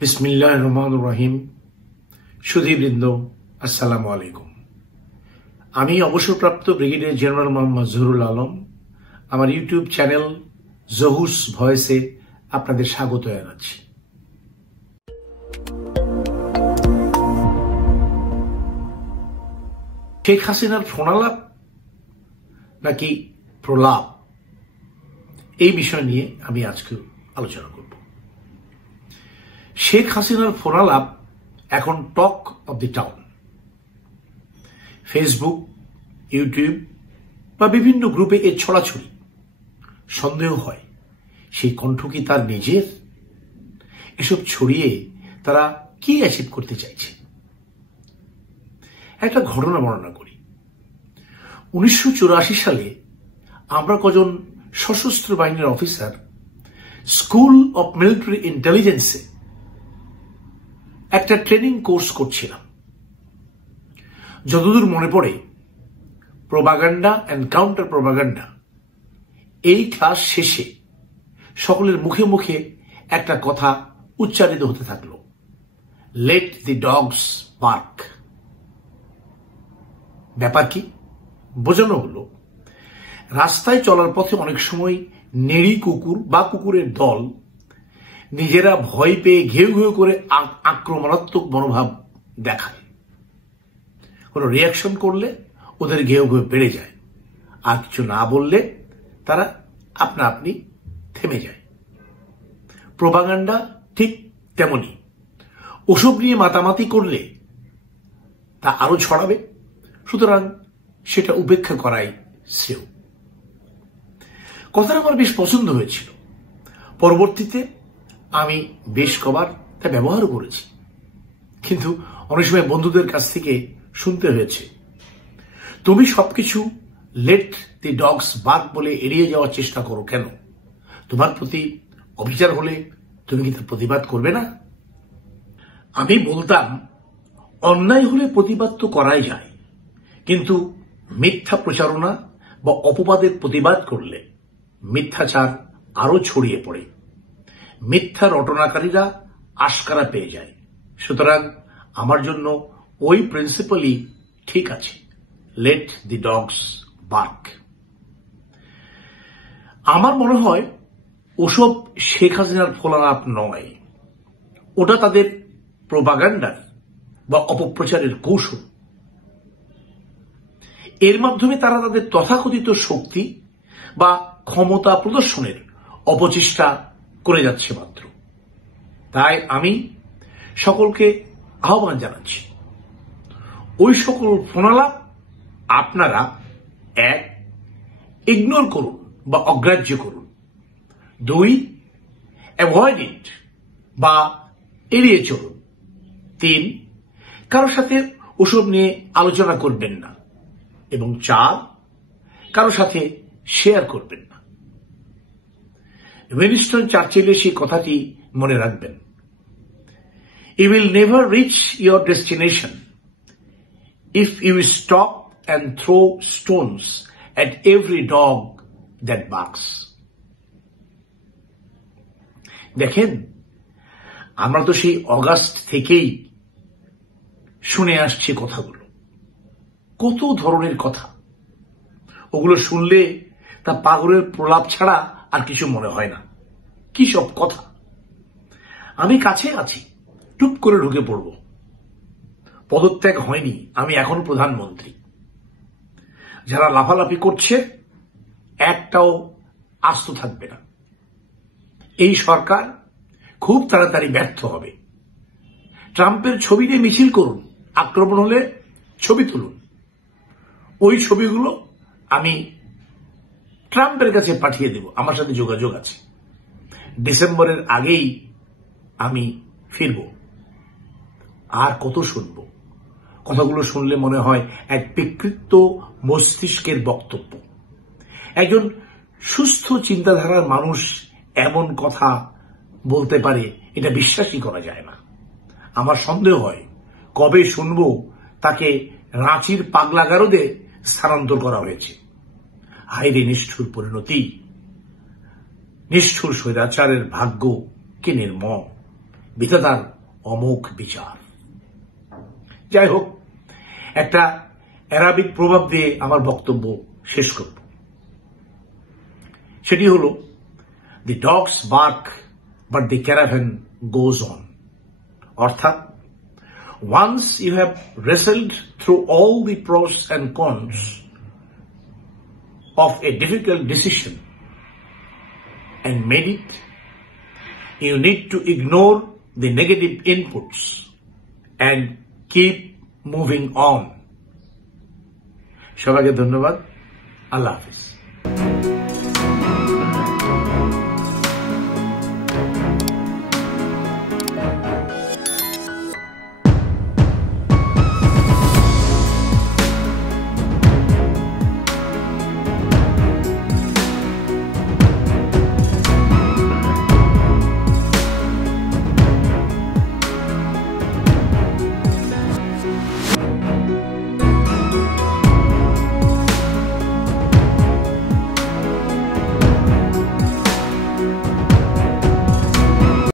বিসমিল্লাহির রহমানির রহিম। সুধীবৃন্দ, আসসালামু আলাইকুম। আমি অবসরপ্রাপ্ত ব্রিগেডিয়ার জেনারেল মোহাম্মদ জহুরুল আলম। আমার ইউটিউব চ্যানেল জহুস ভয়েসে আপনাদের স্বাগত জানাচ্ছি। শেখ হাসিনার ফোনালাপ নাকি প্রলাপ, এই বিষয় নিয়ে আমি আজকে আলোচনা করব। শেখ হাসিনার ফোনালাপ এখন talk of the town. Facebook, YouTube বা বিভিন্ন গ্রুপে এর ছড়াছড়ি। সন্দেহ হয় সেই কণ্ঠ কি তার নিজের? এসব ছড়িয়ে তারা কি অ্যাচিভ করতে চাইছে? একটা ঘটনা বর্ণনা করি। 1984 সালে আমরা কজন সশস্ত্র বাহিনীর অফিসার স্কুল অব মিলিটারি ইন্টেলিজেন্সে একটা ট্রেনিং কোর্স করছিলাম। যতদূর মনে পড়ে, প্রোপাগান্ডা অ্যান্ড কাউন্টার প্রোপাগান্ডা এই ক্লাস শেষে সকলের মুখে মুখে একটা কথা উচ্চারিত হতে থাকলো, লেট দি ডগস বার্ক। ব্যাপার কি? বোঝানো হলো, রাস্তায় চলার পথে অনেক সময় নেড়ি কুকুর বা কুকুরের দল নিজেরা ভয় পেয়ে ঘেউ ঘেউ করে আক্রমণাত্মক মনোভাব দেখায়। কোনো রিয়াকশন করলে ওদের ঘেউ ঘেউ বেড়ে যায়, আর কিছু না বললে তারা আপনা আপনি থেমে যায়। প্রোপাগান্ডা ঠিক তেমনি। ওসব নিয়ে মাতামাতি করলে তা আরো ছড়াবে, সুতরাং সেটা উপেক্ষা করাই শ্রেয়। কথাটা আমার বেশ পছন্দ হয়েছিল। পরবর্তীতে আমি বেশ কবার তা ব্যবহারও করেছি, কিন্তু অনেক সময় বন্ধুদের কাছ থেকে শুনতে হয়েছে, তুমি সবকিছু লেট দি ডগস বার্ক বলে এড়িয়ে যাওয়ার চেষ্টা করো কেন? তোমার প্রতি অবিচার হলে তুমি কি তার প্রতিবাদ করবে না? আমি বলতাম, অন্যায় হলে প্রতিবাদ তো করাই যায়, কিন্তু মিথ্যা প্রচারণা বা অপবাদের প্রতিবাদ করলে মিথ্যাচার আরো ছড়িয়ে পড়ে, মিথ্যা রটনাকারীরা আশকারা পেয়ে যায়। সুতরাং আমার জন্য ওই প্রিন্সিপালই ঠিক আছে, লেট দি ডগস বার্ক। আমার মনে হয় ওসব শেখ হাসিনার ফোলালাপ নয়, ওটা তাদের প্রোপাগান্ডার বা অপপ্রচারের কৌশল। এর মাধ্যমে তারা তাদের তথাকথিত শক্তি বা ক্ষমতা প্রদর্শনের অপচেষ্টা করে যাচ্ছে মাত্র। তাই আমি সকলকে আহ্বান জানাচ্ছি, ওই সকল ফোনালাপ আপনারা 1. ইগনোর করুন বা অগ্রাহ্য করুন, 2. অ্যাভয়েড ইট বা এড়িয়ে চলুন, 3. কারোর সাথে ওসব নিয়ে আলোচনা করবেন না, এবং 4. কারোর সাথে শেয়ার করবেন না। উইনস্টন চার্চিলের সেই কথাটি মনে রাখবেন, you will never reach your destination if you stop and throw stones at every dog that barks. দেখেন, আমরা তো সেই অগাস্ট থেকেই শুনে আসছি কথাগুলো, কত ধরনের কথা। ওগুলো শুনলে তা পাগলের প্রলাপ ছাড়া আর কিছু মনে হয় না। কি সব কথা! আমি কাছে আছি, টুপ করে ঢুকে পড়ব। পদত্যাগ হয়নি, আমি এখন প্রধানমন্ত্রী। যারা লাফালাফি করছে একটাও আস্ত থাকবে না। এই সরকার খুব তাড়াতাড়ি ব্যর্থ হবে। ট্রাম্পের ছবি নিয়ে মিছিল করুন, আক্রমণ হলে ছবি তুলুন। ওই ছবিগুলো আমি ট্রাম্পের কাছে পাঠিয়ে দেব, আমার সাথে যোগাযোগ আছে। ডিসেম্বরের আগেই আমি ফিরব। আর কত শুনব? কথাগুলো শুনলে মনে হয় এক বিকৃত মস্তিষ্কের বক্তব্য। একজন সুস্থ চিন্তাধারার মানুষ এমন কথা বলতে পারে, এটা বিশ্বাসই করা যায় না। আমার সন্দেহ হয় কবে শুনব তাকে রাঁচির পাগলাগারদে স্থানান্তর করা হয়েছে। হায়রে নিষ্ঠুর পরিণতি, নিষ্ঠুর স্বৈরাচারের ভাগ্য কি নির্মম! বিধাতার অমোঘ বিচার। যাই হোক, একটা অ্যারাবিক প্রভাব দিয়ে আমার বক্তব্য শেষ করব। সেটি হল, the dogs bark but the caravan goes on. অর্থাৎ, once you have wrestled through all the pros and cons of a difficult decision and made it, you need to ignore the negative inputs and keep moving on. সবাইকে ধন্যবাদ। আল্লাহ হাফেজ।